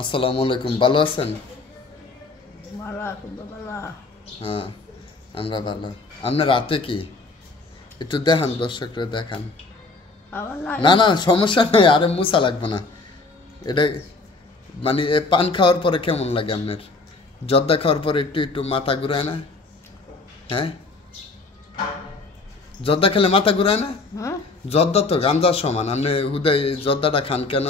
আসসালামু আলাইকুম, ভালো আছেন? হ্যাঁ, আমরা ভালো। আপনার রাতে কি একটু দেখান, দর্শকরা দেখান। না না, সমস্যা নেই, আরে মুসা লাগবে না। এটা মানে পান খাওয়ার পরে কেমন লাগে আপনার? জর্দা খাওয়ার পরে একটু একটু মাথা ঘুরায় না? হ্যাঁ, জর্দা খেলে মাথা ঘুরায় না? জর্দা তো গাঞ্জার সমান, আপনি হুদাই জর্দাটা খান কেন?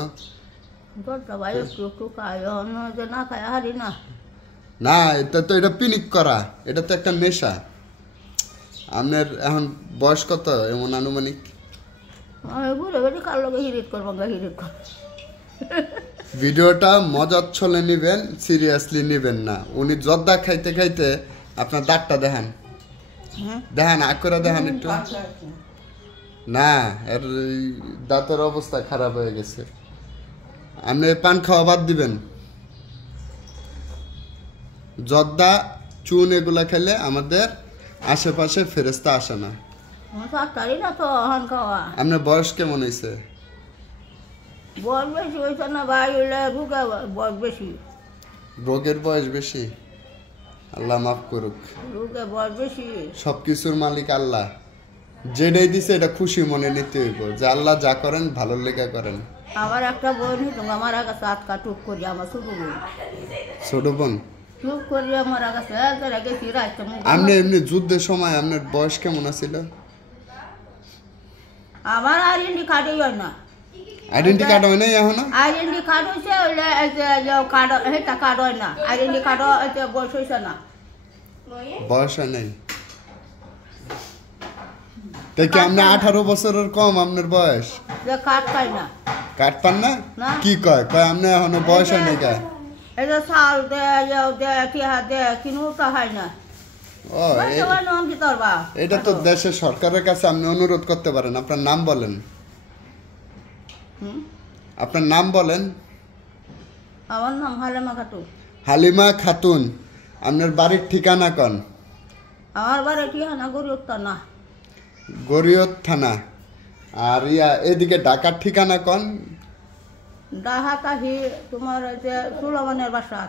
না, এটা তো এটা পিনিক করা, এটা তো একটা নেশা। আপনার এখন বয়স কত এমন আনুমানিক? ভিডিওটা মজার ছলে নিবেন, সিরিয়াসলি নিবেন না। উনি জর্দা খাইতে খাইতে আপনার দাঁতটা দেখান, দেখান আকরা দেখান একটু। না, এর দাঁতের অবস্থা খারাপ হয়ে গেছে। আপনি পান খাওয়া বাদ দিবেন। জর্দা চুন এগুলা খেলে আমাদের আশেপাশে ফেরেস্তা আসে না। আপনার বয়স কেমন হয়েছে? রোগের বয়স বেশি? আল্লাহ মাফ করুক। সবকিছুর মালিক আল্লাহ, যেটাই দিছে এটা খুশি মনে নিতে হইব, যে আল্লাহ যা করেন ভালোর লেগে করেন। আমার একটা বোন আমার কাছে আটকা টুক করি, আমার ছোট বোন। ছোট বোন টুক করি আমার কাছে গেছি রাখতে। আপনি এমনি যুদ্ধের সময় আপনার বয়স কেমন আছিল? আমার আইডেন্টি কার্ডই হয় না। আইডেন্টি কার্ড হয় নাই এখনো? আইডেন্টি কার্ড হয়েছে, কার্ড এটা কার্ড হয় না। আইডেন্টি কার্ড বয়স হয়েছে না, বয়স হয় নাই। দেখি আপনি 18 বছরের কম আপনার বয়স, কার্ড পাই না। কার্ড পান না? কি কয় কয় আপনি এখনো বয়স হয় নাই? কা এটা চাল দে কিনু তো হয় না। ও, এটা তো দেশের সরকারের কাছে আপনি অনুরোধ করতে পারেন। আপনার নাম বলেন, আপনার নাম বলেন। আমার নাম হালিমা খাতুন। হালিমা খাতুন, আপনার বাড়ির ঠিকানা কোন? আমার বাড়ির ঠিকানা গরিয়ত থানা। গরিয়ত থানা। আর এদিকে ঢাকার ঠিকানা কোন? ঢাকা তোমার সুলমানের বাসা।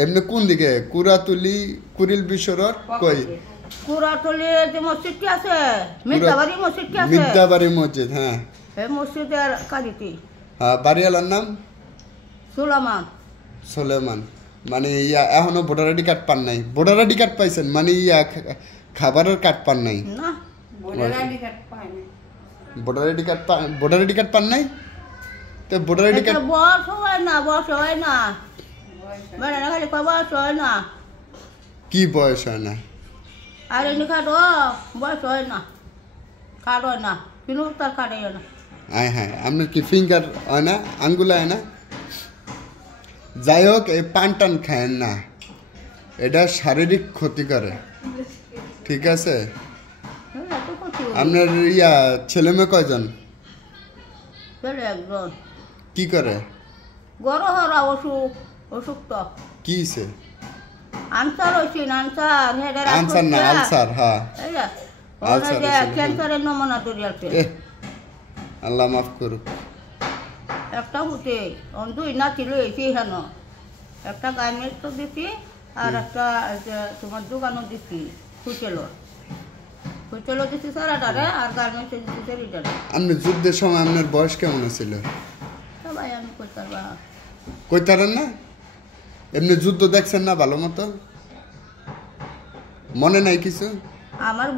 এমনি কোন দিকে? কুরাতুলি, কুরিল বিশ্বরত কই? কুরাতুলি যে মসজিদটি আছে, মিদ্যাবাড়ি মসজিদটি আছে। মিদ্যাবাড়ি মসজিদ, হ্যাঁ। এই মসজিদের কাজীটি। হ্যাঁ, বাড়িওয়ালার নাম? সুলেমান। সুলেমান। মানে এখনো ভোটার আইডি কার্ড পান নাই? ভোটার আইডি কার্ড পাইছেন মানে খাবারের কার্ড পান নাই? না, ভোটার আইডি কার্ড পাই নাই। ভোটার আইডি কার্ড পান নাই? তো ভোটার আইডি কার্ড বয়স হয় না, বয়স হয় না, মানে খালি বয়স হয় না। কি বয়স হয় না? আইডেন্টি কার্ড বয়স হয় না, কার্ড হয় না, কিন্তু তার কার্ড হয় না। হ্যাঁ হ্যাঁ, আপনার কি ফিঙ্গার হয় না, আঙ্গুল হয় না? যাই হোক, এই পান টান খায়েন না, এটা শারীরিক ক্ষতি করে, ঠিক আছে? আপনার ছেলে মেয়ে কয়জন? একজন। কি করে? গরহরা অসুখ তো। কি হইছে? আনসার হইছে, আনসার না, আলসার। হ্যাঁ, ক্যান্সারের নমুনা তৈরি আছে। আল্লাহ মাফ করুক। একটা হতে দুই নাতি লইছি হেন, একটা গার্মেন্টস দিছি আর একটা তোমার দোকানও দিছি, হোটেলও দিছি সারাটারে, আর গার্মেন্টস দিছি চারিটারে। আপনি যুদ্ধের সময় আপনার বয়স কেমন ছিল? সবাই আমি কইতারবা। কইতারেন না? এমনি যুদ্ধ দেখছেন না ভালো মতো? মনে নাই কিছু? আমার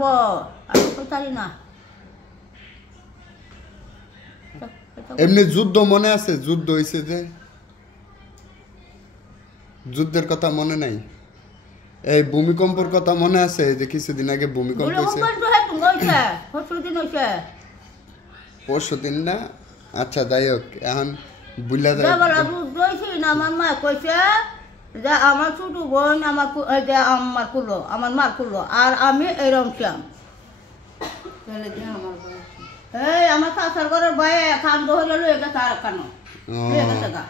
আমি কইতারি না। এমনি যুদ্ধ মনে আছে? যুদ্ধ হয়েছে যে, যুদ্ধের কথা মনে নাই? এই ভূমিকম্পের কথা মনে আছে? যে কিছুদিন আগে ভূমিকম্প হয়েছে? পরশুদিন না? আচ্ছা, যাই হোক, এখন বুঝলা আমার মা কইছে যে আমার ছোট বোন আমার মার কুলো আর আমি এরম ছিলাম। এই আমার শাশুর ঘরের বয়ে খান ধরে লয়ে গেছে আর কেন লয়ে গেছে গা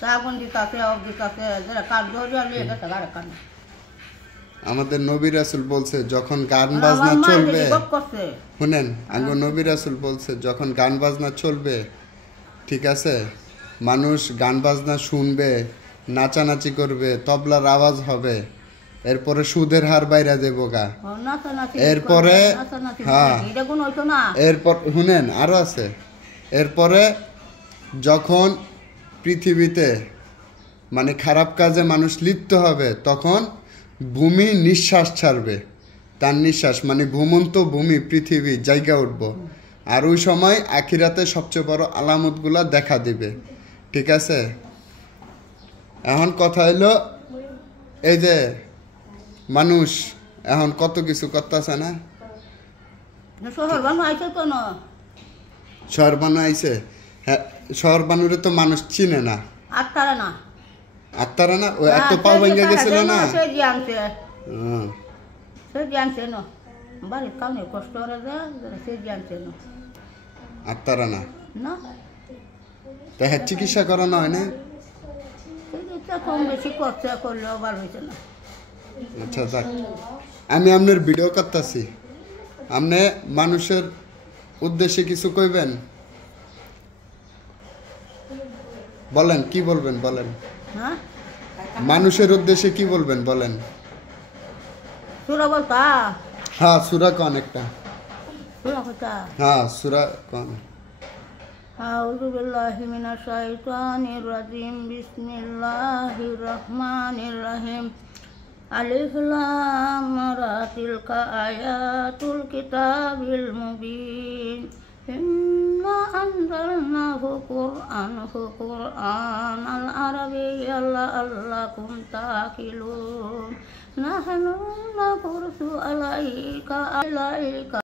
সাগুন দিতাছে যারা কাঠ ধরে লয়ে গেছে আর কেন। আমাদের নবী রাসূল বলছে যখন গান বাজনা চলবে, শুনেন, আঙ্গ নবী রাসূল বলছে যখন গান বাজনা চলবে, ঠিক আছে, মানুষ গান বাজনা শুনবে, নাচানাচি করবে, তবলার আওয়াজ হবে, এরপরে সুদের হার বাইরে দেবো গা, এরপরে হ্যাঁ এরপর শুনেন আরো আছে, এরপরে যখন পৃথিবীতে মানে খারাপ কাজে মানুষ লিপ্ত হবে তখন ভূমি নিঃশ্বাস ছাড়বে, তার নিঃশ্বাস মানে ঘুমন্ত ভূমি পৃথিবী জায়গা উঠব, আর ওই সময় আখিরাতে সবচেয়ে বড় আলামতগুলা দেখা দিবে। ঠিক আছে, এখন কথা হইলো এই যে মানুষ এখন কত কিছু করতেছে না, শহর বানু আইছে, হ্যাঁ শহর বানুরে তো মানুষ চিনে না, আত্মারা না, ও এত পাও ভেঙে গেছিল না, আত্মারা না তাই চিকিৎসা করানো হয় না, আচ্ছা যাক, আমি আপনার ভিডিও করতেছি, আপনি মানুষের উদ্দেশ্যে কিছু কইবেন, বলেন কি বলবেন বলেন, মানুষের উদ্দেশ্যে কি বলবেন বলেন, হ্যাঁ সুরা কন একটা, হ্যাঁ সুরা কন। আউযু বিল্লাহি মিনাশ শাইতানির রাজিম, বিসমিল্লাহির রহমানির রহিম, আলিফ লাম রা, তিলকা আয়াতুল কিতাবিল মুবিন, ইন্না আনজালনাহু কুরআনাল আরাবিয়্যান লাআল্লাকুম তাকিলুন, নাহনু নাকুরসু আলাইকা